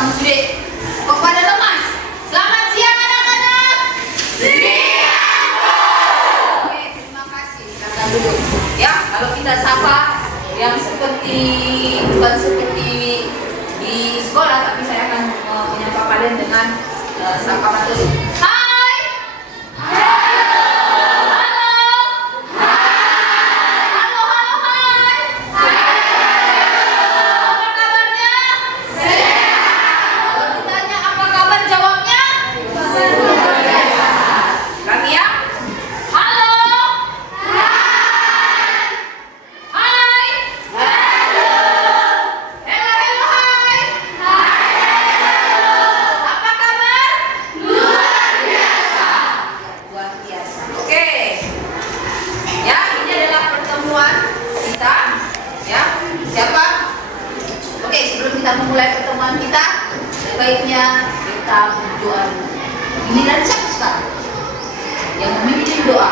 kamu sudah kepada lemas. Selamat siang anak-anak. Siang. Oke, terima kasih. Silakan duduk. Ya, kalau kita sapa yang bukan seperti di sekolah, tapi saya akan menyapa kalian dengan sapaan dulu. Hai. Memulai pertemuan kita, sebaiknya kita berdoa. Ini dari siapa sekarang yang memimpin doa?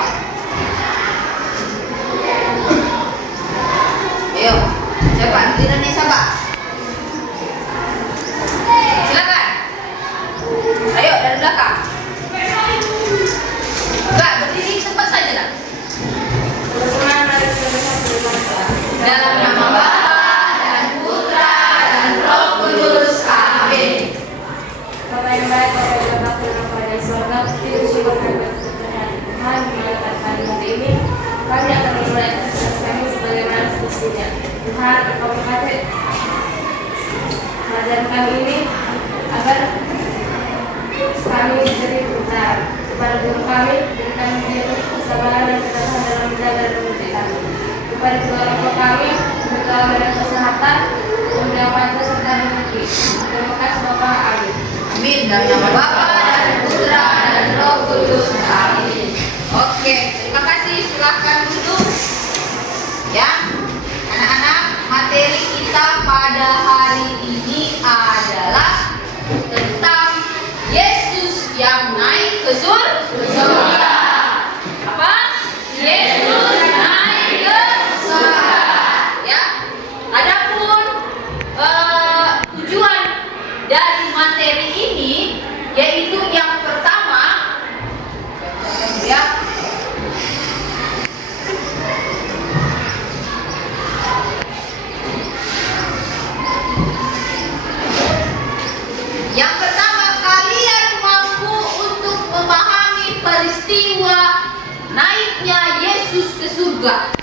Ayo, siapa? Gilirannya siapa? Silakan. Ayo dari belakang. Mbak, berdiri tempat saja lah. Dalam nama Bapa dan Putra dan Roh Kudus. Amin. Bapak yang baik, Bapak yang baik, Bapak yang sorga, kita bersyukur karena Tuhan menyatakan kami hari ini. Kami akan memulai aktivitas kami sebagaimana semestinya. Tuhan, Engkau berkati pelajaran kami ini agar kami menjadi benar. Kepada guru kami, berikan kesabaran dan ketabahan dalam menjaga dan mendidik kami. Kepada kedua orang tua kami, berikan mereka kesehatan, kemudian pantas serta rezeki. Terima kasih Bapak. Amin. Amin. Dalam nama Bapa dan Putra dan Roh Kudus. Amin. Oke, terima kasih. Silakan duduk. Ya, anak-anak, materi kita pada hari ini adalah tentang Yesus yang naik ke surga. Apa? Yesus naik ke surga. Ya. Adapun tujuan dari materi ini yaitu yang pertama, ya. Yang pertama, kalian mampu untuk memahami peristiwa naiknya Yesus ke surga.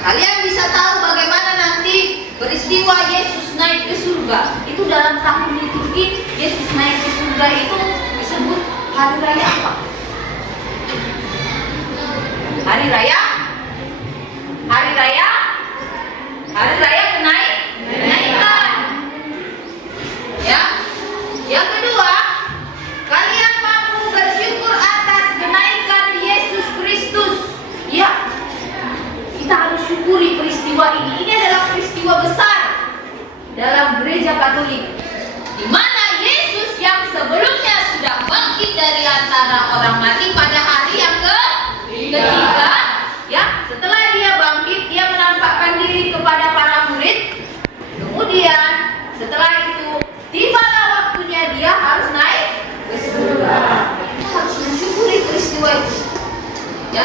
Kalian bisa tahu bagaimana nanti peristiwa Yesus naik ke surga. Itu dalam tahun liturgi Yesus naik ke surga itu disebut hari raya apa? Hari raya? Hari raya? Hari raya kenaikan. Ya. Yang kedua, kalian mampu bersyukur atas kenaikan Yesus Kristus. Ya. Kita harus syukuri peristiwa ini. Ini adalah peristiwa besar dalam gereja Katolik, di mana Yesus yang sebelumnya sudah bangkit dari antara orang mati pada hari yang ketiga, ya, setelah dia bangkit, dia menampakkan diri kepada para murid. Kemudian setelah itu tibalah waktunya dia harus naik ke surga. Kita harus mensyukuri peristiwa itu. Ya,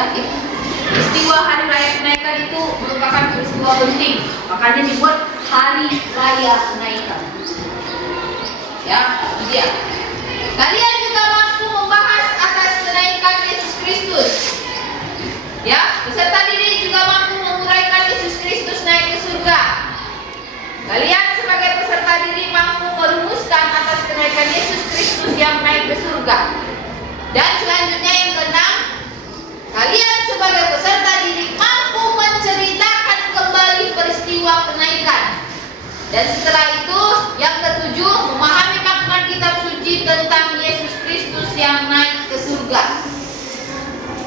peristiwa hari raya kenaikan itu merupakan peristiwa penting. Makanya dibuat hari raya kenaikan. Ya, itu dia. Kalian juga mampu membahas atas kenaikan Yesus Kristus. Ya, peserta didik juga mampu menguraikan Yesus Kristus naik ke surga. Kalian sebagai peserta didik mampu merumuskan atas kenaikan Yesus Kristus yang naik ke surga. Dan selanjutnya yang keenam, kalian sebagai peserta didik mampu menceritakan kembali peristiwa kenaikan. Dan setelah itu, yang ketujuh, memahami makna kitab suci tentang Yesus Kristus yang naik ke surga.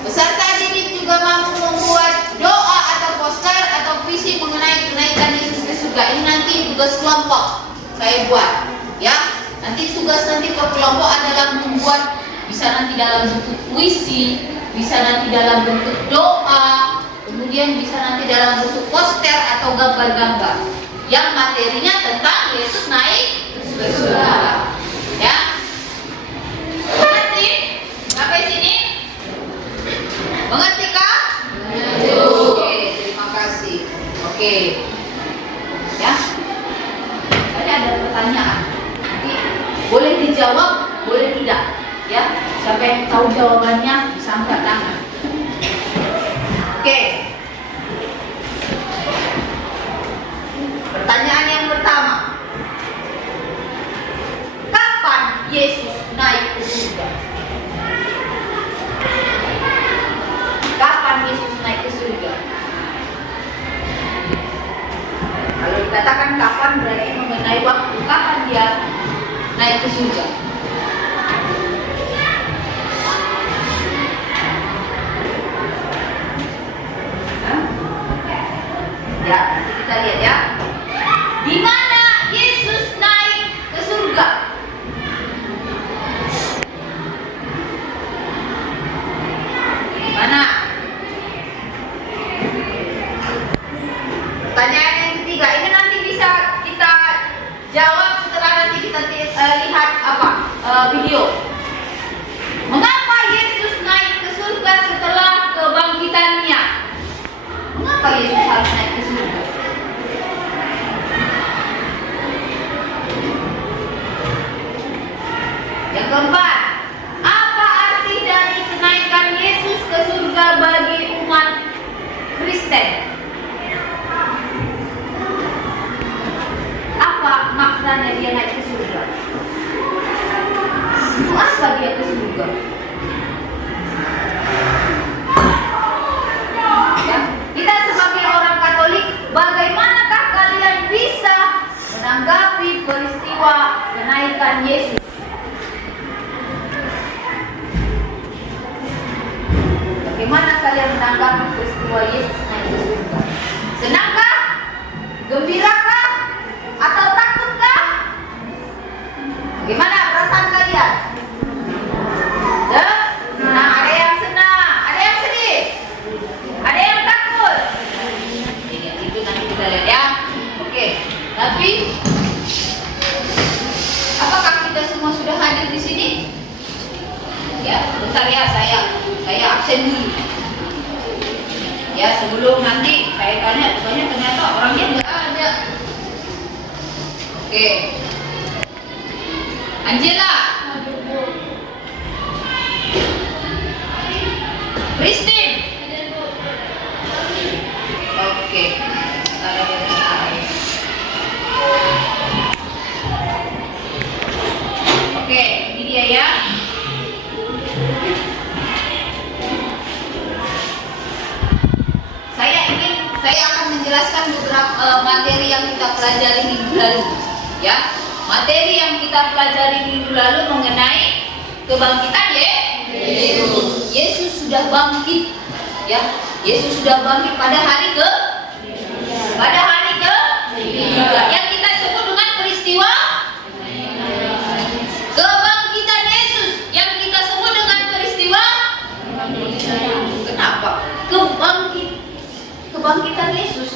Peserta didik juga mampu membuat doa atau poster atau puisi mengenai kenaikan Yesus ke surga. Ini nanti tugas kelompok saya buat, ya. Nanti tugas per kelompok adalah membuat, bisa nanti dalam bentuk puisi, bisa nanti dalam bentuk doa, kemudian bisa nanti dalam bentuk poster atau gambar-gambar yang materinya tentang Yesus naik ke Oke. Ya. Tadi ada pertanyaan. Nanti boleh dijawab, boleh tidak. Ya. Siapa yang tahu jawabannya bisa angkat tangan. Oke. Pertanyaan yang pertama. Kapan Yesus naik ke surga? Kapan Yesus naik ke surga? Kalau dikatakan kapan berarti mengenai waktu kapan dia naik ke surga. Ya, nanti kita lihat ya. Di mana Yesus naik ke surga? Di mana? Pertanyaan yang ketiga, ini nanti bisa kita jawab setelah nanti kita lihat video. Mengapa Yesus naik ke surga setelah kebangkitannya? Mengapa Yesus harus naik ke surga? Yang keempat, apa arti dari kenaikan Yesus ke surga bagi umat Kristen? Apa maknanya dia naik ke surga? Untuk apa dia ke surga? Ya, kita sebagai orang Katolik, bagaimanakah kalian bisa menanggapi peristiwa kenaikan Yesus? Bagaimana kalian menanggapi peristiwa Yesus naik ke surga? Senangkah? Gembirakah? Atau takutkah? Bagaimana perasaan kalian? Nah, ada yang senang, ada yang sedih, ada yang takut. Itu nanti kita lihat ya. Oke, tapi apakah kita semua sudah hadir di sini? Ya, bentar ya, saya absen dulu. Ya, sebelum nanti saya tanya, soalnya ternyata orangnya nggak ada. Oke. Angela. Christine. Oke. Oke, ini dia ya. Saya akan menjelaskan beberapa materi yang kita pelajari minggu lalu, ya. Materi yang kita pelajari minggu lalu mengenai kebangkitan Yesus. Yesus sudah bangkit, ya. Yesus sudah bangkit pada hari ketiga, yang kita sebut dengan peristiwa kebangkitan Yesus, yang kita sebut dengan peristiwa. Kenapa? Kebangkitan Yesus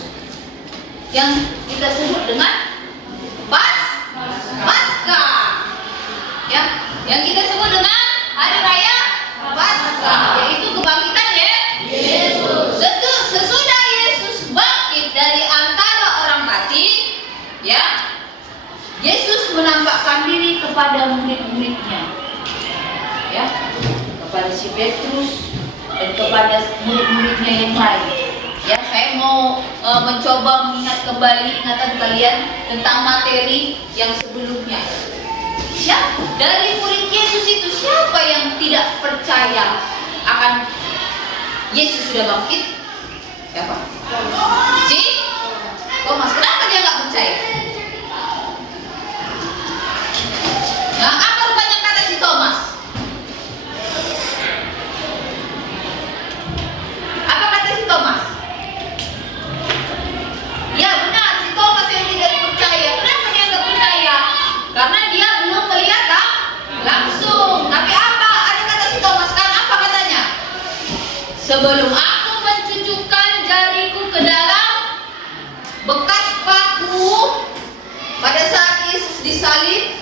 yang kita sebut dengan Paskah, ya, yang kita sebut dengan Hari Raya Paskah, yaitu kebangkitan Yesus. Sesudah Yesus bangkit dari antara orang mati, ya, Yesus menampakkan diri kepada murid-muridnya, ya, kepada si Petrus dan kepada murid-muridnya yang lain. Ya, saya mau mencoba mengingat kembali ingatan kalian tentang materi yang sebelumnya. Dari murid Yesus itu siapa yang tidak percaya akan Yesus sudah bangkit? Siapa? Si Thomas. Kenapa dia nggak percaya? Nah, apa rupanya kata si Thomas? Apa kata si Thomas? Ya benar, si Thomas yang tidak percaya. Kenapa dia nggak percaya? Karena dia belum melihat langsung. Tapi apa? Ada kata si Thomas kan? Apa katanya? Sebelum aku mencucukkan jariku ke dalam bekas paku pada saat Yesus disalib,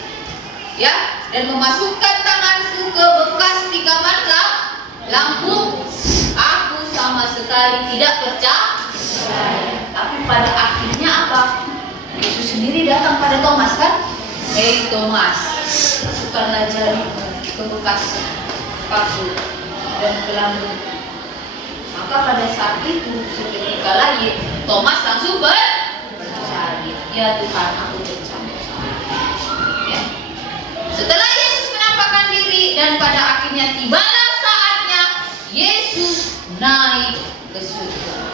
ya, dan memasukkan tanganku ke bekas tikaman lampu, aku sama sekali tidak percaya. Apa Tapi pada akhirnya apa? Yesus sendiri datang pada Thomas kan? Hei Thomas, masukkanlah jarimu ke bekas paku dan ke lambung. Maka pada saat itu seketika lagi Thomas langsung percaya. Ya Tuhan, aku percaya. Ya. Setelah Yesus menampakkan diri dan pada akhirnya tibalah saatnya Yesus naik ke surga.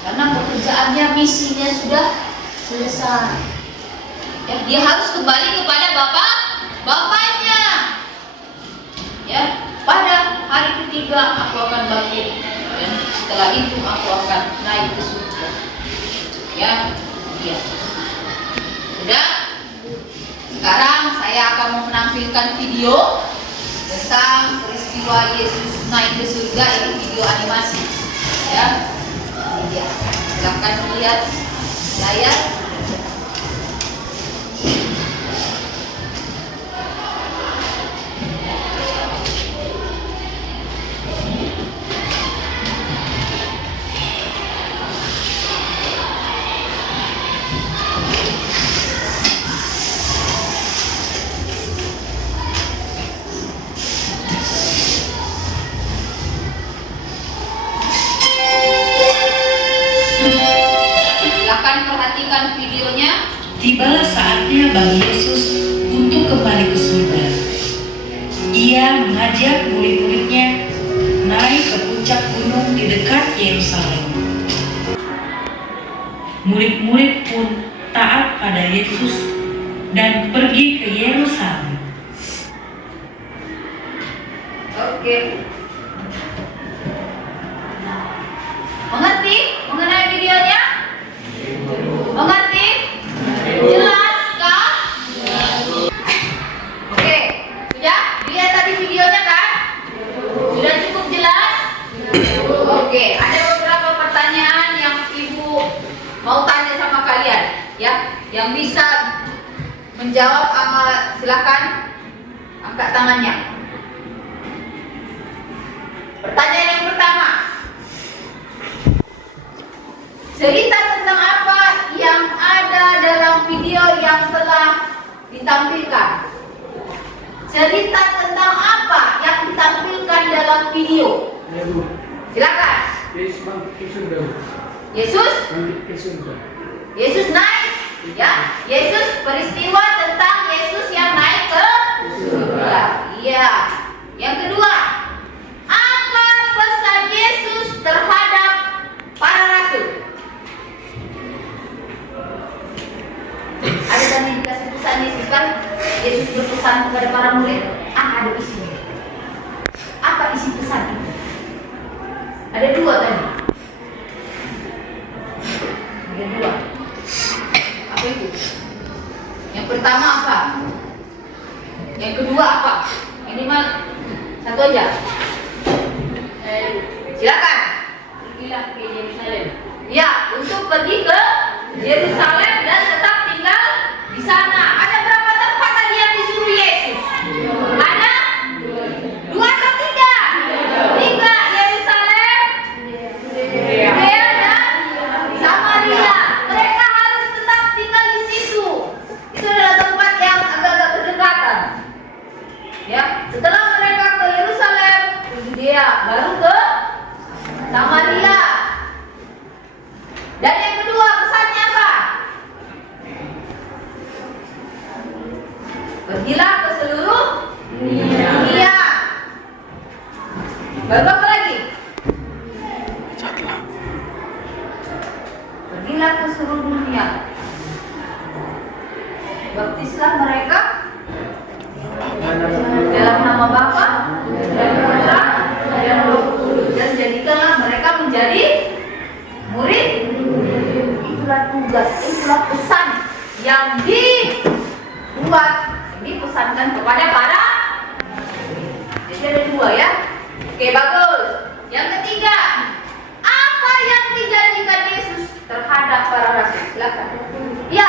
Karena pekerjaannya, misinya sudah selesai. Ya, dia harus kembali kepada bapaknya. Ya, pada hari ketiga aku akan bangkit. Dan setelah itu aku akan naik ke surga. Ya, ya. Sudah. Sekarang saya akan menampilkan video tentang peristiwa Yesus naik ke surga. Ini video animasi. Ya, ini dia. Silakan lihat layar. Perhatikan videonya. Tibalah saatnya bagi Yesus untuk kembali ke surga. Ia mengajak murid-muridnya naik ke puncak gunung di dekat Yerusalem. Murid-murid pun taat pada Yesus dan pergi ke Yerusalem. Oke. Mengerti mengenai videonya? Mengerti? Jelas kah? Oke, sudah dilihat tadi videonya kan? Sudah cukup jelas? Oke, ada beberapa pertanyaan yang Ibu mau tanya sama kalian, ya. Yang bisa menjawab, silakan angkat tangannya. Pertanyaan yang pertama. Cerita tentang apa yang ada dalam video yang telah ditampilkan? Cerita tentang apa yang ditampilkan dalam video? Silakan. Yesus naik, ya. Yesus, peristiwa tentang Yesus yang naik ke surga. Iya. Yang kedua, apa pesan Yesus terhadap para rasul? Ada tadi dikasih pesan Yesus kan? Yesus berpesan kepada para murid. Ada isinya. Apa isi pesan itu? Ada dua tadi. Ada dua. Apa itu? Yang pertama apa? Yang kedua apa? Minimal satu aja. Silakan. Pergilah ke Yerusalem. Ya, untuk pergi ke Yerusalem dan tetap tinggal di sana. Ada berapa tempat tadi yang disuruh Yesus? Ada? Dua atau tiga? Tiga. Yerusalem, Yudea dan Samaria. Mereka harus tetap tinggal di situ. Itu adalah tempat yang agak-agak berdekatan. Ya, setelah mereka ke Yerusalem, ke Yudea, baru ke Samaria. Dan yang kedua, pesannya apa? Pergilah ke seluruh dunia. Baru apa lagi? Pergilah ke seluruh dunia. Baptislah mereka dalam nama Bapa dan Putra dan Roh Kudus, dan jadikanlah mereka menjadi murid. Itulah tugas, itulah pesan yang dibuat, dipesankan kepada para. Jadi ada dua ya. Oke, bagus. Yang ketiga, apa yang dijanjikan Yesus terhadap para rasul? Silakan. Ya,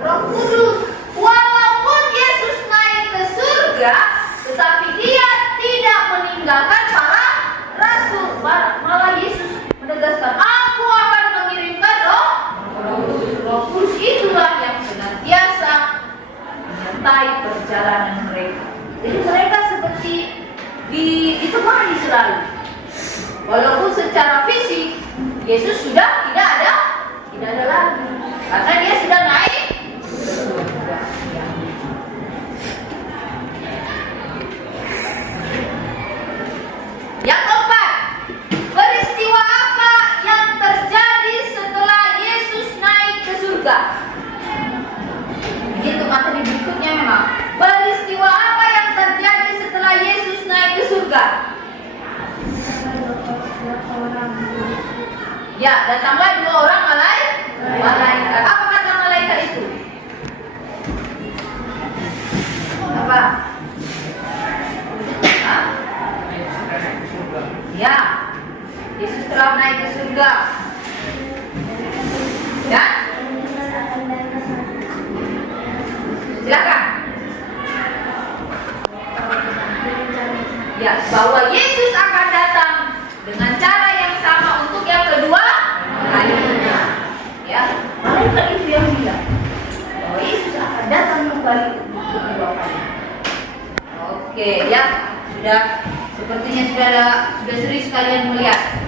Roh Kudus. Walaupun Yesus naik ke surga, tetapi dia tidak meninggalkan para rasul. Malah Yesus menegaskan, aku akan mengirimkan Roh perjalanan mereka. Jadi mereka seperti ditemani selalu. Walaupun secara fisik Yesus sudah tidak ada lagi, karena dia sudah naik ke surga. Yang keempat, peristiwa apa yang terjadi setelah Yesus naik ke surga? Itu materi berikutnya memang. Peristiwa apa yang terjadi setelah Yesus naik ke surga? Ya, datanglah 2 orang malaikat. Apa kata malaikat itu? Apa? Hah? Ya, Yesus telah naik ke surga. Ya? Silakan. Ya, bahwa Yesus akan datang dengan cara yang sama untuk yang kedua kalinya. Ya, malaikat itu yang bilang bahwa Yesus akan datang kembali untuk kedua kalinya. Oke, ya, sudah sepertinya sudah sering sekalian melihat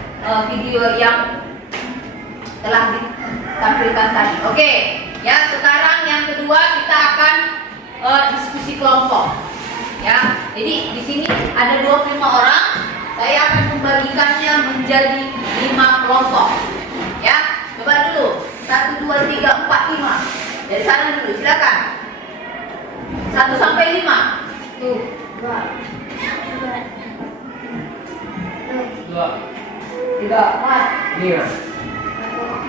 video yang telah ditampilkan tadi. Oke, ya, sekarang yang kedua kita akan diskusi kelompok. Ya, jadi di sini ada 25 orang. Saya akan membagikannya menjadi 5 kelompok. Ya, coba dulu 1, 2, 3, 4, 5. Dari sana dulu, silakan. 1 sampai 5. Tuh, 2, 3, 4, 5,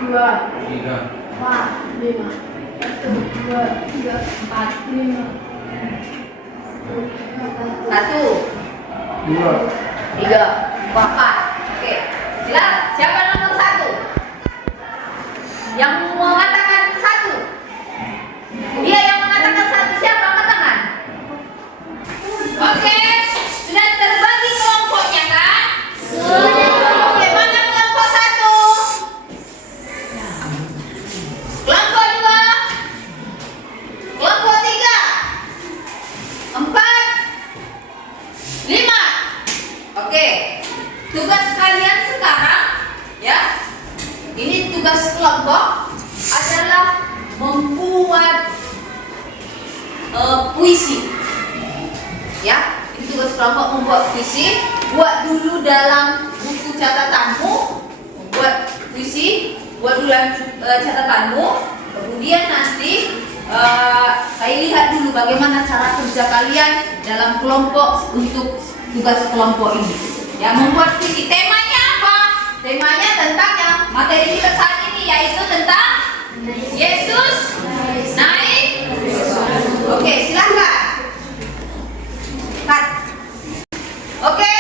2, 3, 4, 5. 1, 2, 3, 4, 5. 1, 2, 3, 4. Oke, silakan. Siapa nomor 1? Yang mengatakan 1. Dia yang mengatakan 1. Siapa? Angkat tangan. Oke, sudah terbagi kelompoknya kan? Sudah. Oke, mana kelompok 1? Kelompok 2? Kelompok 3? 4? 5? Oke, tugas kalian sekarang, ya, ini tugas kelompok adalah membuat puisi. Ya, ini tugas kelompok membuat puisi. Buat dulu dalam buku catatanmu, membuat puisi, buat dulu dalam catatanmu. Kemudian nanti saya lihat dulu bagaimana cara kerja kalian dalam kelompok untuk tugas kelompok ini. Ya, membuat puisi. Temanya apa? Temanya tentang yang materi kita saat ini, yaitu tentang Yesus naik. Oke, silakan. Cut. Oke,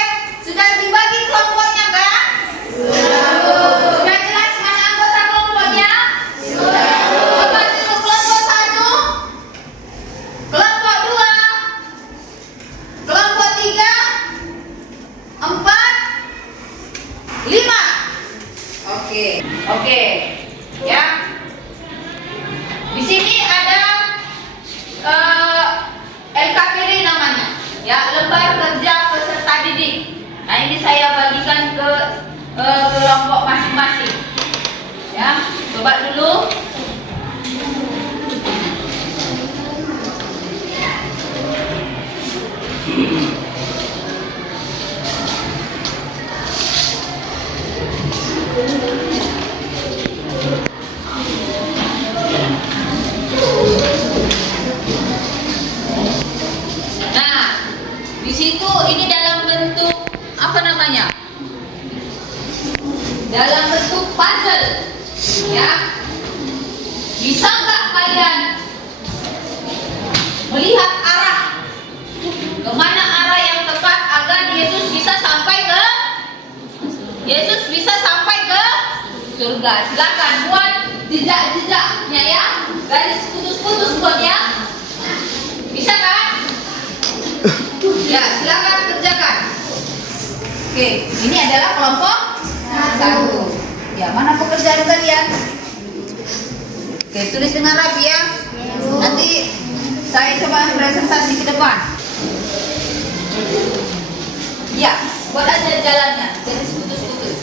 sudah dibagi kelompoknya kan? Sudah jelas mana anggota kelompoknya? Coba dulu kelompok 1, kelompok 2, kelompok 3, 4, 5. Oke, ya. Di sini ada LKPD namanya, ya, lembar kerja peserta didik. Nah, ini saya bagikan ke kelompok masing-masing. Ya, coba dulu. Nah, di situ ini dalam bentuk apa namanya? Dalam bentuk puzzle, ya. Bisa nggak kalian melihat arah kemana arah yang tepat agar Yesus bisa sampai ke surga? Silakan buat jejak-jejaknya, ya, garis putus-putus buat, ya. Bisa kan? Ya, silakan kerjakan. Oke, ini adalah kelompok 1. Ya, mana pekerjaan kalian? Oke, tulis dengan rapi, ya. Nanti saya coba presentasi ke depan. Ya, buat aja jalannya, jadi putus-putus.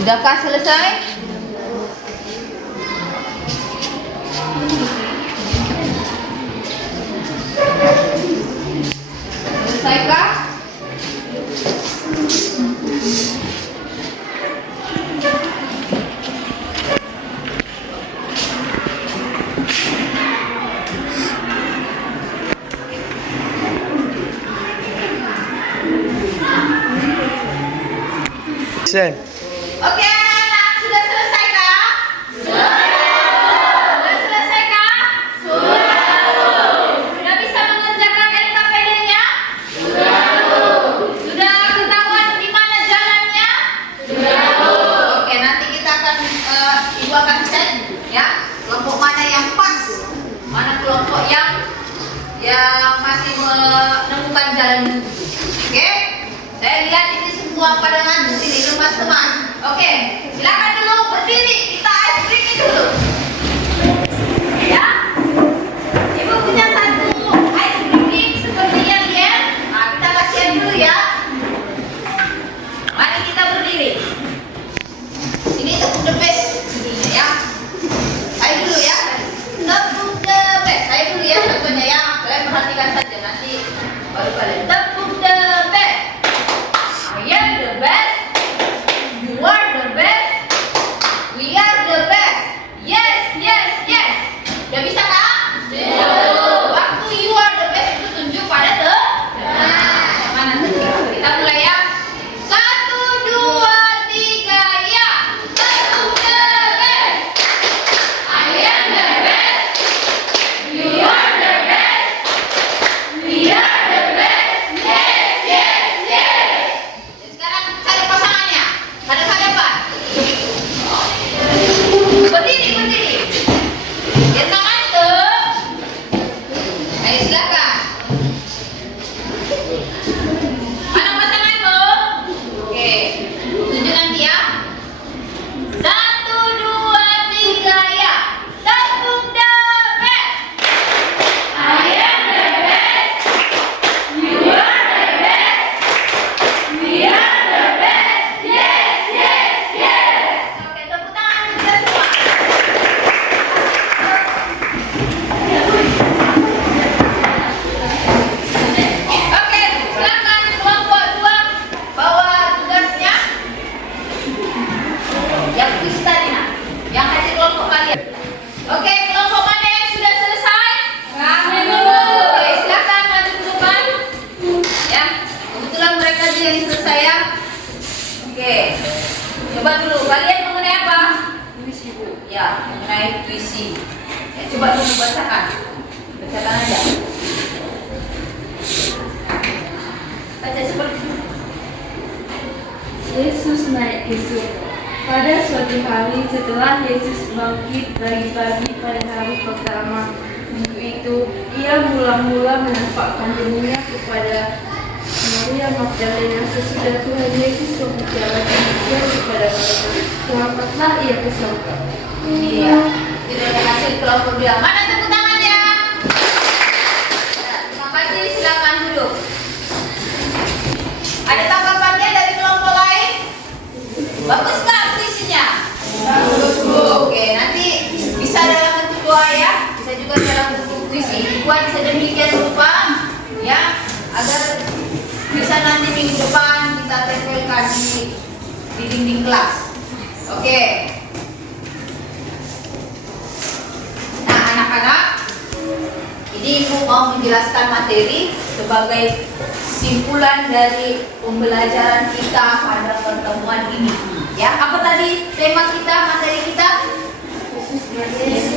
Sudahkah selesai? Selesaikah? Oke, anak-anak, sudah selesai kah? Sudah selesai kah? Sudah bisa mengerjakan LKPD-nya? Sudah ketahuan di mana jalannya? Oke, nanti kita akan ibu akan cek ya, kelompok mana yang pas, mana kelompok yang masih menemukan jalan. Oke, saya lihat ini semua pada ngantuk sini teman-teman. Oke, silakan dulu berdiri, kita ice breaking dulu. Ya, ibu punya satu ice breaking seperti yang ya. Nah, kita latihan dulu ya. Mari kita berdiri. Ini tepuk the best ya. Saya dulu ya. Tepuk the best. Saya dulu ya contohnya ya. Kalian perhatikan saja nanti baru kalian tepuk the best. I am the best. You are the best. We are the best. Yes, yes, yes. Udah bisa kah? Waktu you are the best itu tunjuk pada the. Mana tadi? Kita mulai ya. 1, 2, 3 ya. Tepuk the best. I am the best. You are the best. We are the best. Yes, yes, yes. Sekarang cari pasangannya. Hadap hadapan. Berdiri, berdiri. Yang tangan tuh. Ayo silakan. Mana pasanganmu? Oke. Tunjuk nanti ya. 1, 2, 3 ya. Tepuk the best. I am the best. You are the best. We are the best. Yes, yes, yes. Oke, tepuk tangan kita semua. Oke, silakan kelompok 2 bawa tugasnya. Yang kuis tadi nak, yang hadir kelompok kalian. Oke, kelompok mana yang sudah selesai? Kami dulu. Oke, silakan maju ke depan. Ya, kebetulan mereka aja yang selesai ya. Oke, coba dulu kalian mengenai apa? Puisi bu. Ya, mengenai puisi. Ya, coba dulu bacakan. Bacakan aja. Baca seperti itu. Yesus naik ke surga. Pada suatu hari setelah Yesus bangkit pagi-pagi pada hari pertama minggu itu, ia mula-mula menampakkan dirinya kepada Maria Magdalena. Sesudah Tuhan Yesus berbicara demikian kepada mereka, terangkatlah ia ke surga. Iya. Tidak ada hasil kelompok bilang. Mana tepuk tangannya? Ya, terima kasih. Silakan duduk. Ada tanggapannya dari kelompok lain? Bagus nggak puisinya? Bagus bu. Oke, nanti bisa dalam bentuk doa ya. Bisa juga dalam bentuk puisi. Dibuat sedemikian rupa ya, agar bisa nanti minggu depan kita tempelkan di dinding kelas. Oke. Nah, anak-anak, ini ibu mau menjelaskan materi sebagai simpulan dari pembelajaran kita pada pertemuan ini. Ya, apa tadi tema kita, materi kita?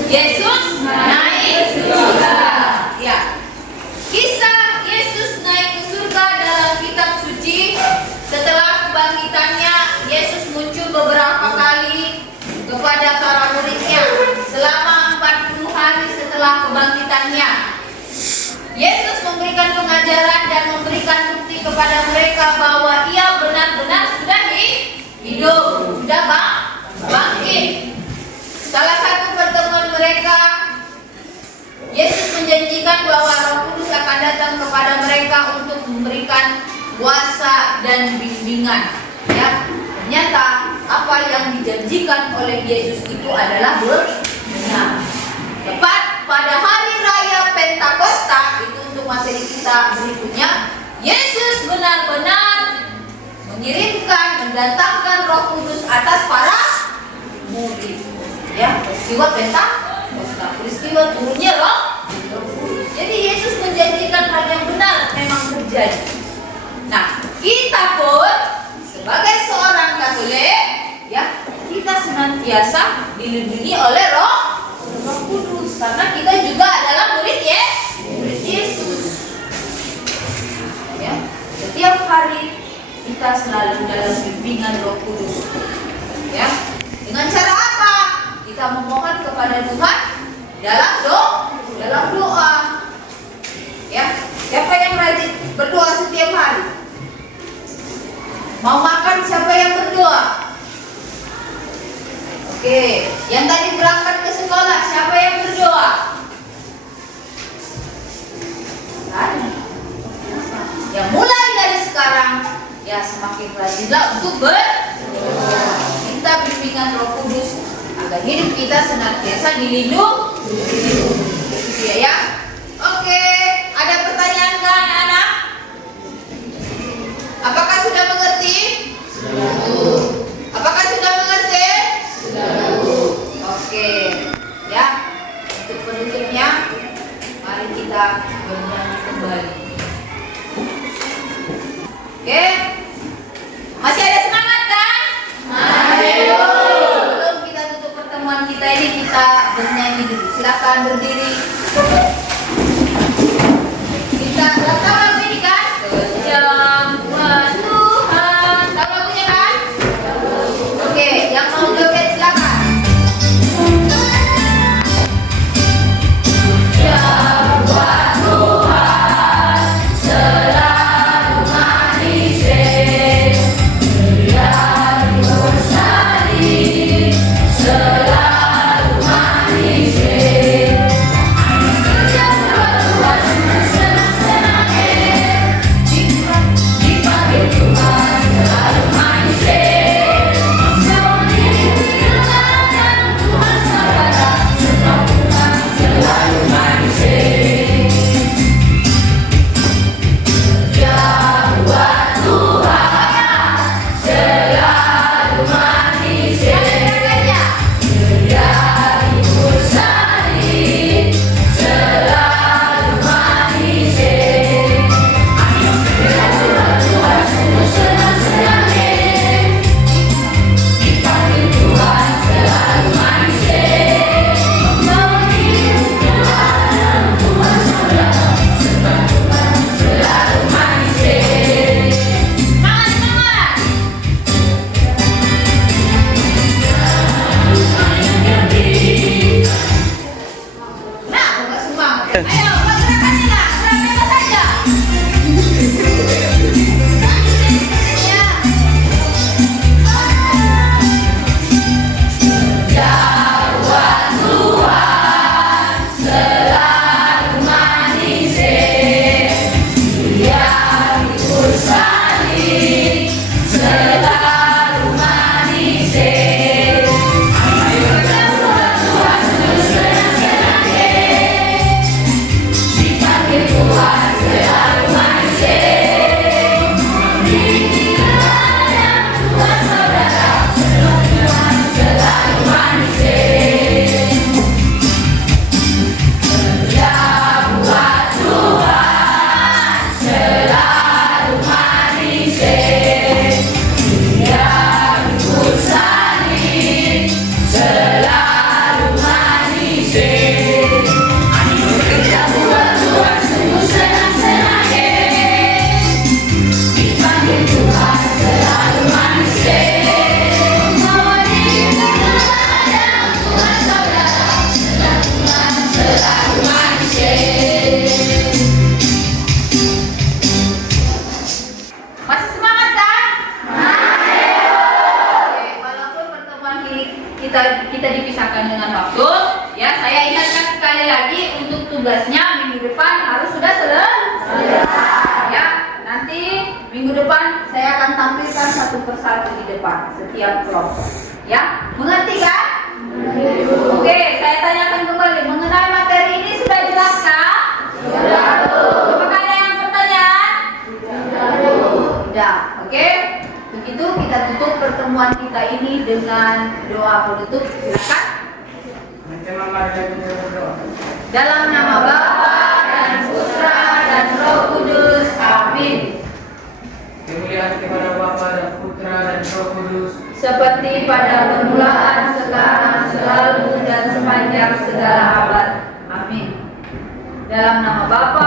Yesus naik ke surga. Ya. Kisah Yesus naik ke surga dalam kitab suci. Setelah kebangkitannya, Yesus muncul beberapa kali kepada para muridnya. setelah kebangkitannya. Yesus memberikan pengajaran dan memberikan bukti kepada mereka bahwa ia benar-benar sudah hidup, sudah bangkit. Salah satu pertemuan mereka, Yesus menjanjikan bahwa Roh Kudus akan datang kepada mereka untuk memberikan kuasa dan bimbingan. Ya, ternyata apa yang dijanjikan oleh Yesus itu adalah benar. Tepat pada hari raya Pentakosta, itu untuk materi kita berikutnya, Yesus benar-benar mengirimkan, mendatangkan Roh Kudus atas para murid. Ya, peristiwa Pentakosta, peristiwa turunnya Roh Kudus. Jadi Yesus menjanjikan hal yang benar memang terjadi. Nah, kita pun sebagai seorang Katolik, ya, kita senantiasa dilindungi oleh Roh Kudus karena kita juga adalah murid Yesus. Ya, setiap hari kita selalu dalam bimbingan Roh Kudus. Ya, dengan cara apa? Kita memohon kepada Tuhan dalam doa. Ya, siapa yang rajin berdoa setiap hari? Mau makan siapa yang berdoa? Oke, yang tadi berangkat ke sekolah siapa yang berdoa? Ya, mulai dari sekarang ya semakin rajinlah untuk berdoa. Minta bimbingan Roh Kudus agar hidup kita senantiasa dilindungi. Ya. Oke, ada pertanyaan kan anak-anak? Apakah sudah mengerti? Apakah sudah mengerti? Oke, ya. Untuk penutupnya, mari kita bernyanyi kembali. Oke, masih ada semangat kan? Ayo. Sebelum kita tutup pertemuan kita ini, kita bernyanyi dulu. Silakan berdiri. Kita tahu lagu ini kan? Kejamuan Tuhan. Tahu lagunya kan? Oke, yang mau joget silakan. Jamuan Tuhan selalu manis, selalu bersari, selalu manis. kita dipisahkan dengan waktu. Ya, saya ingatkan sekali lagi untuk tugasnya minggu depan harus sudah selesai. Ya, nanti minggu depan saya akan tampilkan satu persatu di depan setiap kelompok. Ya, mengerti kan? Oke, saya tanyakan kembali mengenai materi ini sudah jelas kah? Sudah. Apakah ada yang bertanyaan? Sudah. Oke. Begitu kita tutup pertemuan kita ini dengan doa penutup. Silakan. Dalam nama Bapa dan Putra dan Roh Kudus. Amin. Kemuliaan kepada Bapa dan Putra dan Roh Kudus. Seperti pada permulaan, sekarang, selalu, dan sepanjang segala abad. Amin. Dalam nama Bapa